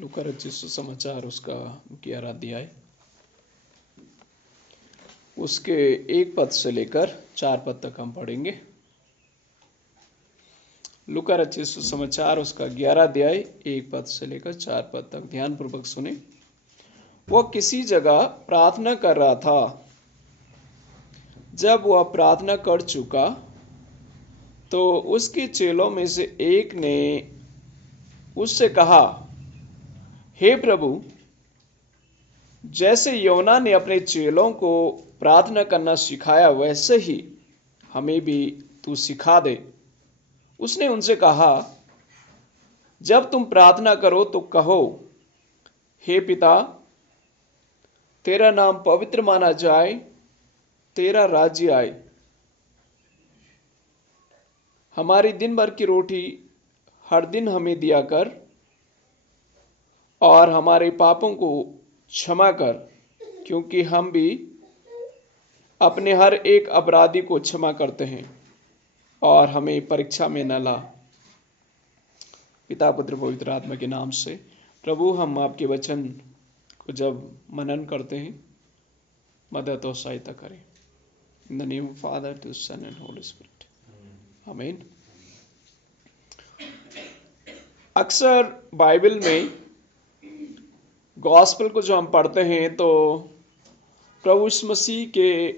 लूका रचित सुसमाचार उसका 11 अध्याय उसके 1 पद से लेकर 4 पद तक हम पढ़ेंगे। लूका रचित सुसमाचार उसका 11 अध्याय 1 पद से लेकर 4 पद तक ध्यान पूर्वक सुने। वह किसी जगह प्रार्थना कर रहा था। जब वह प्रार्थना कर चुका तो उसके चेलों में से एक ने उससे कहा, हे प्रभु, जैसे योना ने अपने चेलों को प्रार्थना करना सिखाया वैसे ही हमें भी तू सिखा दे। उसने उनसे कहा, जब तुम प्रार्थना करो तो कहो, हे पिता, तेरा नाम पवित्र माना जाए, तेरा राज्य आए, हमारी दिन भर की रोटी हर दिन हमें दिया कर और हमारे पापों को क्षमा कर, क्योंकि हम भी अपने हर एक अपराधी को क्षमा करते हैं, और हमें परीक्षा में न ला। पिता पुत्र पवित्र आत्मा के नाम से प्रभु, हम आपके वचन को जब मनन करते हैं, मदद और सहायता करें। In the name of Father to Son and Holy Spirit, आमीन। अक्सर बाइबल में गॉस्पेल को जो हम पढ़ते हैं तो प्रभु यीशु मसीह के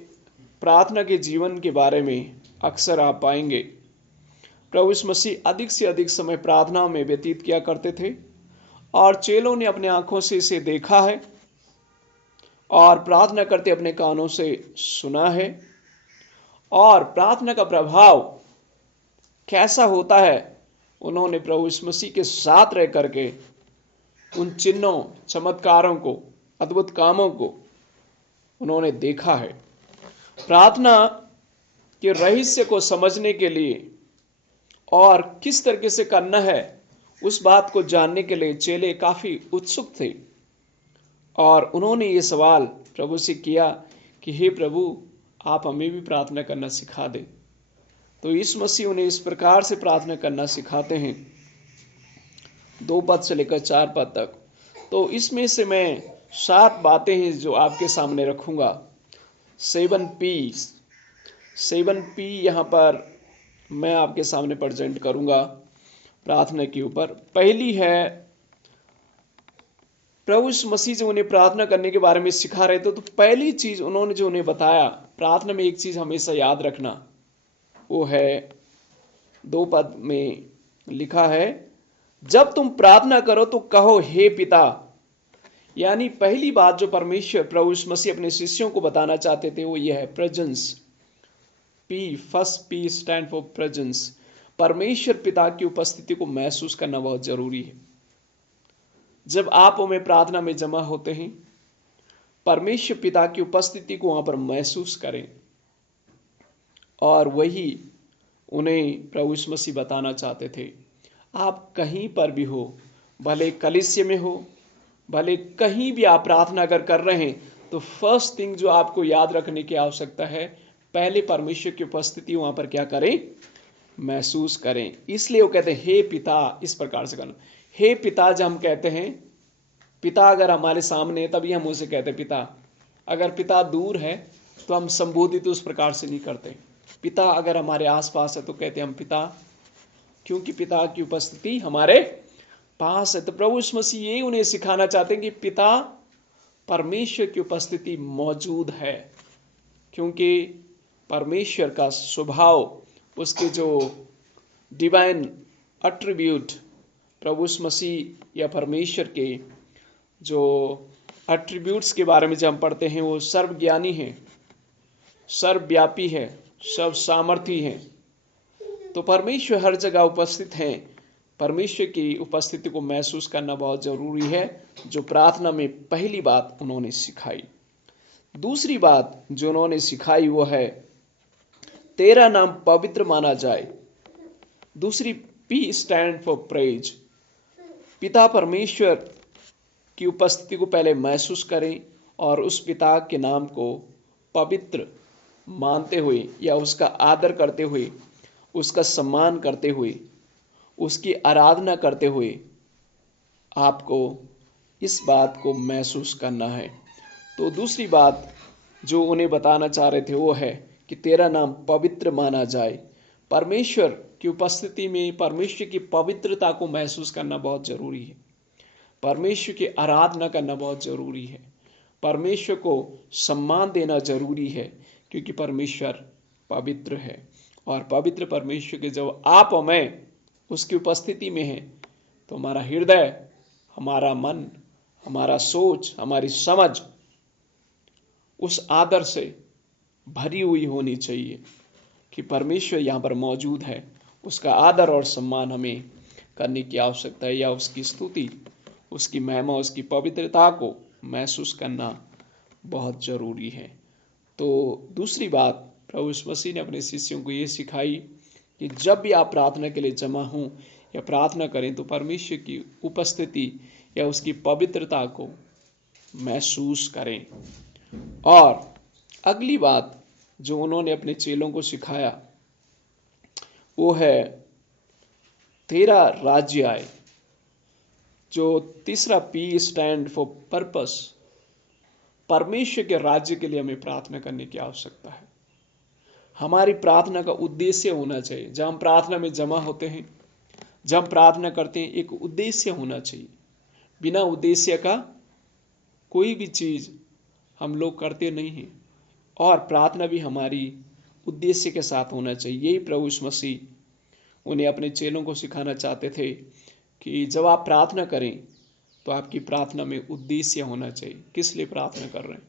प्रार्थना के जीवन के बारे में अक्सर आप पाएंगे। प्रभु यीशु मसीह अधिक से अधिक समय प्रार्थना में व्यतीत किया करते थे और चेलों ने अपने आंखों से इसे देखा है और प्रार्थना करते अपने कानों से सुना है। और प्रार्थना का प्रभाव कैसा होता है, उन्होंने प्रभु यीशु मसीह के साथ रह करके उन चिन्हों, चमत्कारों को, अद्भुत कामों को उन्होंने देखा है। प्रार्थना के रहस्य को समझने के लिए और किस तरीके से करना है, उस बात को जानने के लिए चेले काफी उत्सुक थे और उन्होंने ये सवाल प्रभु से किया कि हे प्रभु, आप हमें भी प्रार्थना करना सिखा दें। तो यीशु मसीह उन्हें इस प्रकार से प्रार्थना करना सिखाते हैं 2 पद से लेकर 4 पद तक। तो इसमें से मैं 7 बातें हैं जो आपके सामने रखूंगा। 7 P यहाँ पर मैं आपके सामने प्रेजेंट करूंगा प्रार्थना के ऊपर। पहली है, प्रभु यीशु मसीह जो उन्हें प्रार्थना करने के बारे में सिखा रहे थे, तो पहली चीज उन्होंने जो उन्हें बताया, प्रार्थना में एक चीज हमेशा याद रखना, वो है 2 पद में लिखा है, जब तुम प्रार्थना करो तो कहो, हे पिता। यानी पहली बात जो परमेश्वर प्रभु यीशु मसीह अपने शिष्यों को बताना चाहते थे वो यह है presence. First P stand for presence. परमेश्वर पिता की उपस्थिति को महसूस करना बहुत जरूरी है। जब आप में प्रार्थना में जमा होते हैं, परमेश्वर पिता की उपस्थिति को वहां पर महसूस करें, और वही उन्हें प्रभु यीशु मसीह बताना चाहते थे। आप कहीं पर भी हो, भले कलीसिया में हो, भले कहीं भी आप प्रार्थना अगर कर रहे हैं, तो फर्स्ट थिंग जो आपको याद रखने की आवश्यकता है, पहले परमेश्वर की उपस्थिति वहां पर क्या करें, महसूस करें। इसलिए वो कहते हैं हे पिता, इस प्रकार से करना। हे पिता जब हम कहते हैं, पिता अगर हमारे सामने है तभी हम उसे कहते हैं पिता। अगर पिता दूर है तो हम संबोधित उस प्रकार से नहीं करते। पिता अगर हमारे आसपास है तो कहते हैं हम पिता, क्योंकि पिता की उपस्थिति हमारे पास है। तो प्रभु यीशु मसीह ये उन्हें सिखाना चाहते हैं कि पिता, परमेश्वर की उपस्थिति मौजूद है, क्योंकि परमेश्वर का स्वभाव, उसके जो डिवाइन एट्रीब्यूट, प्रभु यीशु मसीह या परमेश्वर के जो एट्रीब्यूट्स के बारे में जब हम पढ़ते हैं, वो सर्वज्ञानी है, सर्वव्यापी है, सर्व सामर्थी है। तो परमेश्वर हर जगह उपस्थित हैं। परमेश्वर की उपस्थिति को महसूस करना बहुत जरूरी है, जो प्रार्थना में पहली बात उन्होंने सिखाई। दूसरी बात जो उन्होंने सिखाई वो है, तेरा नाम पवित्र माना जाए। दूसरी पी स्टैंड फॉर प्रेज। पिता परमेश्वर की उपस्थिति को पहले महसूस करें और उस पिता के नाम को पवित्र मानते हुए या उसका आदर करते हुए, उसका सम्मान करते हुए उसकी आराधना करते हुए आपको इस बात को महसूस करना है। तो दूसरी बात जो उन्हें बताना चाह रहे थे वो है कि तेरा नाम पवित्र माना जाए। परमेश्वर की उपस्थिति में परमेश्वर की पवित्रता को महसूस करना बहुत जरूरी है। परमेश्वर की आराधना करना बहुत जरूरी है। परमेश्वर को सम्मान देना जरूरी है, क्योंकि परमेश्वर पवित्र है। और पवित्र परमेश्वर के जब आप और मैं उसकी उपस्थिति में हैं, तो हमारा हृदय, हमारा मन, हमारा सोच, हमारी समझ उस आदर से भरी हुई होनी चाहिए कि परमेश्वर यहाँ पर मौजूद है। उसका आदर और सम्मान हमें करने की आवश्यकता है, या उसकी स्तुति, उसकी महिमा, उसकी पवित्रता को महसूस करना बहुत जरूरी है। तो दूसरी बात प्रभु यीशु मसीह ने अपने शिष्यों को ये सिखाई कि जब भी आप प्रार्थना के लिए जमा हों या प्रार्थना करें, तो परमेश्वर की उपस्थिति या उसकी पवित्रता को महसूस करें। और अगली बात जो उन्होंने अपने चेलों को सिखाया वो है तेरा राज्य आए। जो तीसरा पी स्टैंड फॉर पर्पस। परमेश्वर के राज्य के लिए हमें प्रार्थना करने की आवश्यकता है। हमारी प्रार्थना का उद्देश्य होना चाहिए। जब हम प्रार्थना में जमा होते हैं, जब हम प्रार्थना करते हैं, एक उद्देश्य होना चाहिए। बिना उद्देश्य का कोई भी चीज हम लोग करते नहीं हैं। और प्रार्थना भी हमारी उद्देश्य के साथ होना चाहिए। यही प्रभु यीशु मसीह उन्हें अपने चेलों को सिखाना चाहते थे कि जब आप प्रार्थना करें तो आपकी प्रार्थना में उद्देश्य होना चाहिए। किस लिए प्रार्थना कर रहे हैं,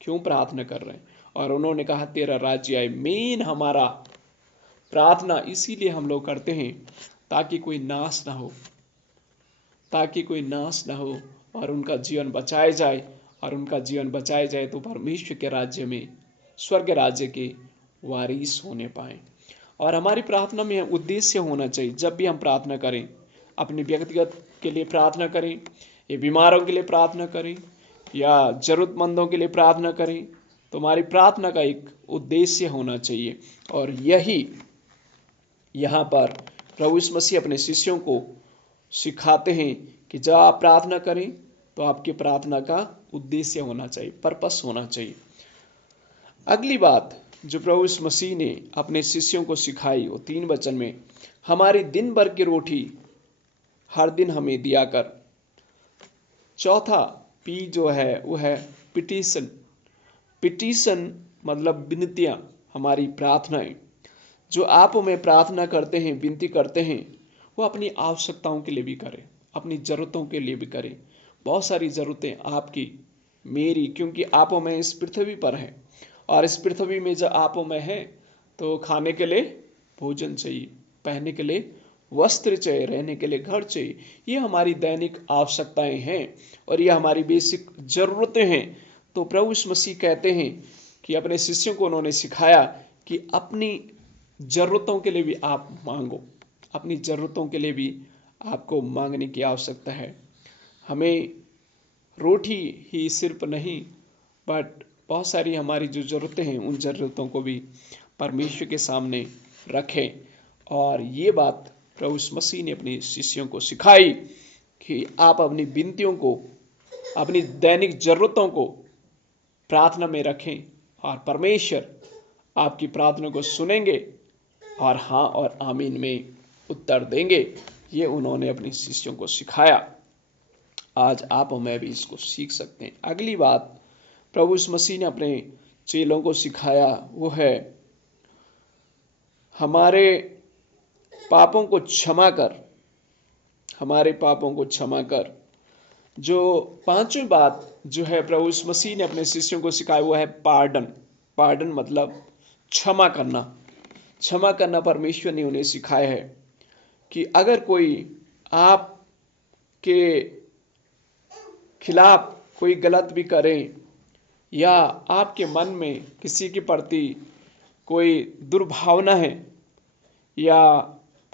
क्यों प्रार्थना कर रहे हैं। और उन्होंने कहा तेरा राज्य आए। मेन हमारा प्रार्थना इसीलिए हम लोग करते हैं ताकि कोई नाश ना हो, ताकि कोई नाश ना हो और उनका जीवन बचाया जाए। और उनका जीवन बचाया जाए तो परमेश्वर के राज्य में, स्वर्ग राज्य के वारिस होने पाए। और हमारी प्रार्थना में उद्देश्य होना चाहिए। जब भी हम प्रार्थना करें, अपने व्यक्तिगत के लिए प्रार्थना करें, या बीमारों के लिए प्रार्थना करें, या जरूरतमंदों के लिए प्रार्थना करें, तो हमारी प्रार्थना का एक उद्देश्य होना चाहिए। और यही यहाँ पर प्रभु यीशु मसीह अपने शिष्यों को सिखाते हैं कि जब आप प्रार्थना करें तो आपकी प्रार्थना का उद्देश्य होना चाहिए, पर्पस होना चाहिए। अगली बात जो प्रभु यीशु मसीह ने अपने शिष्यों को सिखाई वो 3 वचन में, हमारी दिन भर की रोटी हर दिन हमें दिया कर। चौथा पी जो है वो है पिटीशन। पिटीशन मतलब विनतियां, हमारी प्रार्थनाएं। जो आप में प्रार्थना करते हैं, विनती करते हैं, वो अपनी आवश्यकताओं के लिए भी करें, अपनी ज़रूरतों के लिए भी करें। बहुत सारी ज़रूरतें आपकी, मेरी, क्योंकि आप में इस पृथ्वी पर हैं। और इस पृथ्वी में जब आप में है तो खाने के लिए भोजन चाहिए, पहनने के लिए वस्त्र चाहिए, रहने के लिए घर चाहिए। ये हमारी दैनिक आवश्यकताएं हैं और ये हमारी बेसिक ज़रूरतें हैं। तो प्रभु यीशु मसीह कहते हैं कि अपने शिष्यों को उन्होंने सिखाया कि अपनी ज़रूरतों के लिए भी आप मांगो। अपनी ज़रूरतों के लिए भी आपको मांगने की आवश्यकता है। हमें रोटी ही सिर्फ नहीं, बट बहुत सारी हमारी जो ज़रूरतें हैं उन ज़रूरतों को भी परमेश्वर के सामने रखें। और ये बात प्रभु यीशु मसीह ने अपने शिष्यों को सिखाई कि आप अपनी विनतियों को, अपनी दैनिक ज़रूरतों को प्रार्थना में रखें और परमेश्वर आपकी प्रार्थना को सुनेंगे और हाँ और आमीन में उत्तर देंगे। ये उन्होंने अपने शिष्यों को सिखाया। आज आप और मैं भी इसको सीख सकते हैं। अगली बात प्रभु यीशु मसीह ने अपने चेलों को सिखाया वो है हमारे पापों को क्षमा कर, हमारे पापों को क्षमा कर। जो 5वीं बात जो है प्रभु यीशु मसीह ने अपने शिष्यों को सिखाया वो है पार्डन। पार्डन मतलब क्षमा करना। क्षमा करना परमेश्वर ने उन्हें सिखाया है कि अगर कोई आपके खिलाफ कोई गलत भी करे या आपके मन में किसी के प्रति कोई दुर्भावना है या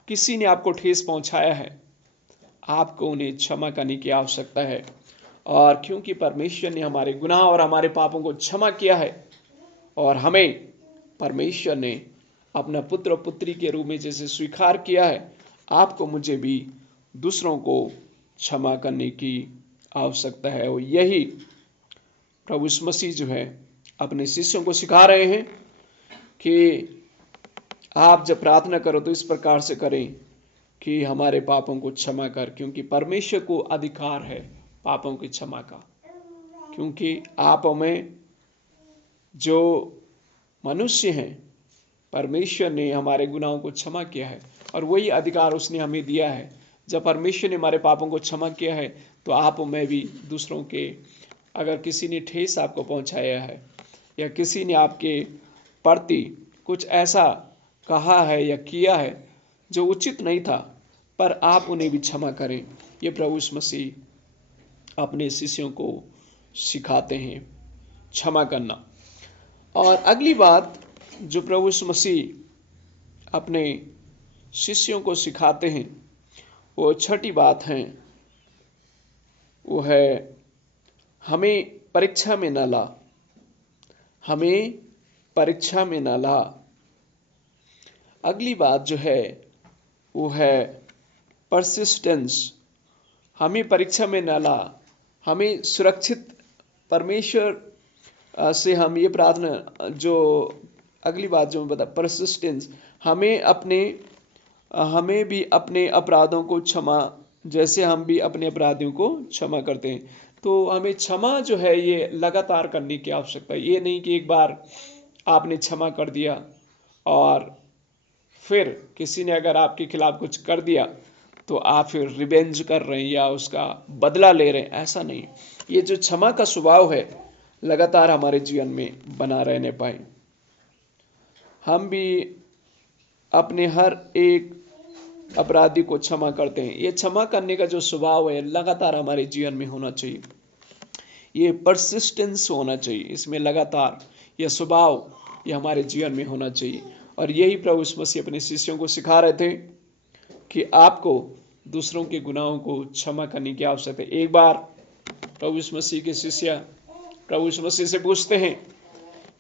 किसी ने आपको ठेस पहुंचाया है, आपको उन्हें क्षमा करने की आवश्यकता है। और क्योंकि परमेश्वर ने हमारे गुनाह और हमारे पापों को क्षमा किया है और हमें परमेश्वर ने अपना पुत्र और पुत्री के रूप में जैसे स्वीकार किया है, आपको मुझे भी दूसरों को क्षमा करने की आवश्यकता है। और यही प्रभु यीशु मसीह जो है अपने शिष्यों को सिखा रहे हैं कि आप जब प्रार्थना करो तो इस प्रकार से करें कि हमारे पापों को क्षमा कर, क्योंकि परमेश्वर को अधिकार है पापों की क्षमा का। क्योंकि आप हमें जो मनुष्य हैं, परमेश्वर ने हमारे गुनाहों को क्षमा किया है और वही अधिकार उसने हमें दिया है। जब परमेश्वर ने हमारे पापों को क्षमा किया है तो आप मैं भी दूसरों के, अगर किसी ने ठेस आपको पहुंचाया है या किसी ने आपके प्रति कुछ ऐसा कहा है या किया है जो उचित नहीं था, पर आप उन्हें भी क्षमा करें। ये प्रभु यीशु मसीह अपने शिष्यों को सिखाते हैं क्षमा करना। और अगली बात जो प्रभु यीशु मसीह अपने शिष्यों को सिखाते हैं वो छठी बात है, वो है हमें परीक्षा में न ला, हमें परीक्षा में न ला। अगली बात जो है वो है परसिस्टेंस, हमें परीक्षा में न ला, हमें सुरक्षित परमेश्वर से हम ये प्रार्थना, जो अगली बात जो मैं बता परसिस्टेंस, हमें भी अपने अपराधों को क्षमा, जैसे हम भी अपने अपराधियों को क्षमा करते हैं। तो हमें क्षमा जो है ये लगातार करने की आवश्यकता है। ये नहीं कि एक बार आपने क्षमा कर दिया और फिर किसी ने अगर आपके खिलाफ कुछ कर दिया तो आप फिर रिवेंज कर रहे हैं या उसका बदला ले रहे हैं, ऐसा नहीं। ये जो क्षमा का स्वभाव है लगातार हमारे जीवन में बना रहने पाए, हम भी अपने हर एक अपराधी को क्षमा करते हैं। ये क्षमा करने का जो स्वभाव है लगातार हमारे जीवन में होना चाहिए, ये परसिस्टेंस होना चाहिए, इसमें लगातार यह स्वभाव ये हमारे जीवन में होना चाहिए। और यही प्रभु यीशु मसीह अपने शिष्यों को सिखा रहे थे कि आपको दूसरों के गुनाहों को क्षमा करने की आवश्यकता है। एक बार प्रभु यीशु मसीह के शिष्य प्रभु यीशु मसीह से पूछते हैं,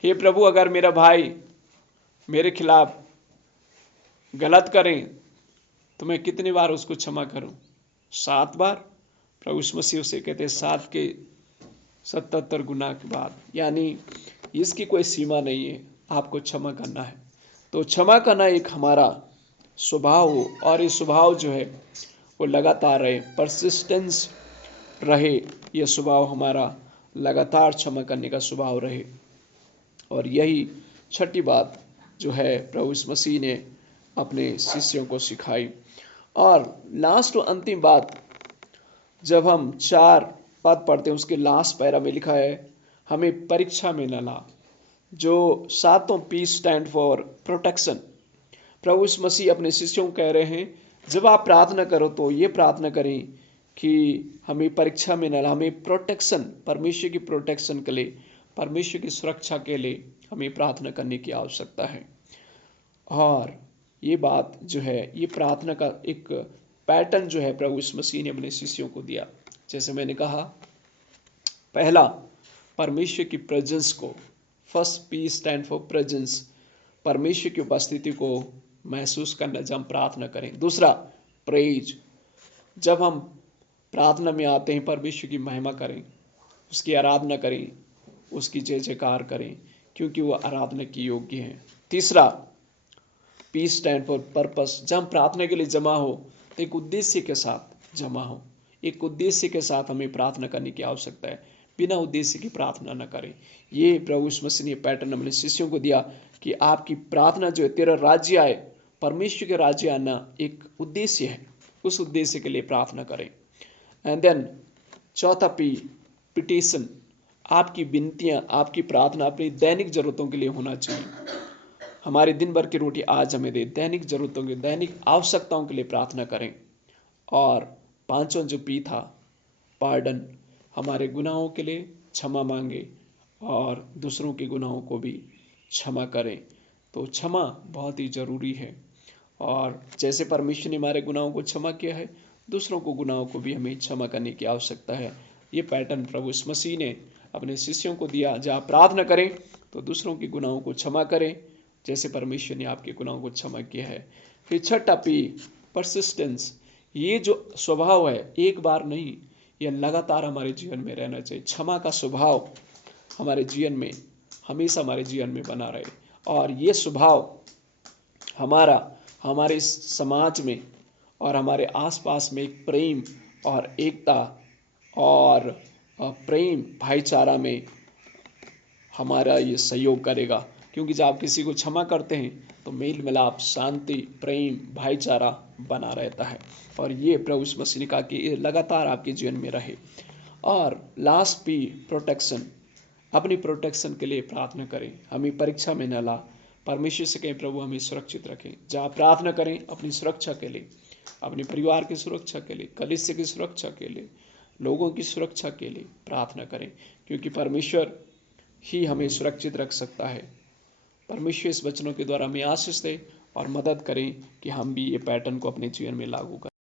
हे प्रभु, अगर मेरा भाई मेरे खिलाफ गलत करें तो मैं कितनी बार उसको क्षमा करूं? 7 बार? प्रभु यीशु मसीह उसे कहते हैं 7 के 77 गुना के बाद, यानी इसकी कोई सीमा नहीं है, आपको क्षमा करना है। तो क्षमा करना एक हमारा स्वभाव हो और ये स्वभाव जो है वो लगातार रहे, परसिस्टेंस रहे, ये स्वभाव हमारा लगातार क्षमा करने का स्वभाव रहे। और यही छठी बात जो है प्रभु यीशु मसीह ने अपने शिष्यों को सिखाई। और लास्ट और अंतिम बात, जब हम 4 पद पढ़ते हैं उसके लास्ट पैरा में लिखा है हमें परीक्षा में न ला, जो 7 P स्टैंड फॉर प्रोटेक्शन। प्रभु यीशु मसीह अपने शिष्यों को कह रहे हैं जब आप प्रार्थना करो तो ये प्रार्थना करें कि हमें परीक्षा में न ला, हमें प्रोटेक्शन, परमेश्वर की प्रोटेक्शन के लिए, परमेश्वर की सुरक्षा के लिए हमें प्रार्थना करने की आवश्यकता है। और ये बात जो है ये प्रार्थना का एक पैटर्न जो है प्रभु यीशु मसीह ने अपने शिष्यों को दिया। जैसे मैंने कहा, पहला परमेश्वर की प्रेजेंस को, first P stand for presence, परमेश्वर की उपस्थिति को महसूस करना जब हम प्रार्थना करें। दूसरा प्रेज, जब हम प्रार्थना में आते हैं परमेश्वर की महिमा करें, उसकी आराधना करें, उसकी जय जयकार करें, क्योंकि वो आराधना की योग्य है। तीसरा पी स्टैंड फॉर पर्पस, जब हम प्रार्थना के लिए जमा हो तो एक उद्देश्य के साथ जमा हो, एक उद्देश्य के साथ हमें प्रार्थना करने की आवश्यकता है, बिना उद्देश्य की प्रार्थना न करें। ये प्रभु यीशु मसीह ने पैटर्न अपने शिष्यों को दिया कि आपकी प्रार्थना जो है तेरा राज्य आए, परमेश्वर के राज्य आना एक उद्देश्य है, उस उद्देश्य के लिए प्रार्थना करें। एंड देन चौथा पी पिटिशन, आपकी विनतियां, आपकी प्रार्थना अपनी दैनिक जरूरतों के लिए होना चाहिए। हमारे दिन भर की रोटी आज हमें दे, दैनिक जरूरतों के, दैनिक आवश्यकताओं के लिए प्रार्थना करें। और पांचों जो पी था पार्डन, हमारे गुनाहों के लिए क्षमा मांगे और दूसरों के गुनाहों को भी क्षमा करें। तो क्षमा बहुत ही जरूरी है, और जैसे परमेश्वर ने हमारे गुनाहों को क्षमा किया है, दूसरों को गुनाहों को भी हमें क्षमा करने की आवश्यकता है। ये पैटर्न प्रभु यीशु मसीह ने अपने शिष्यों को दिया, जहाँ प्रार्थना करें तो दूसरों के गुनाहों को क्षमा करें, जैसे परमेश्वर ने आपके गुनाहों को क्षमा किया है। फिर छठा पी परसिस्टेंस, ये जो स्वभाव है एक बार नहीं, यह लगातार हमारे जीवन में रहना चाहिए। क्षमा का स्वभाव हमारे जीवन में हमेशा हमारे जीवन में बना रहे, और ये स्वभाव हमारे इस समाज में और हमारे आसपास में एक प्रेम और एकता और प्रेम भाईचारा में हमारा ये सहयोग करेगा। क्योंकि जब आप किसी को क्षमा करते हैं तो मेल मिलाप, शांति, प्रेम, भाईचारा बना रहता है। और ये प्रभु यीशु मसीह ने कहा कि ये लगातार आपके जीवन में रहे। और लास्ट पी, प्रोटेक्शन। अपनी प्रोटेक्शन के लिए प्रार्थना करें, हमें परीक्षा में न ला। परमेश्वर से कहें प्रभु हमें सुरक्षित रखें। जहाँ प्रार्थना करें अपनी सुरक्षा के लिए, अपने परिवार की सुरक्षा के लिए, कलीसिया की सुरक्षा के लिए, लोगों की सुरक्षा के लिए प्रार्थना करें, क्योंकि परमेश्वर ही हमें सुरक्षित रख सकता है। परमेश्वर इस वचनों के द्वारा हमें आशीष दे और मदद करें कि हम भी ये पैटर्न को अपने जीवन में लागू करें।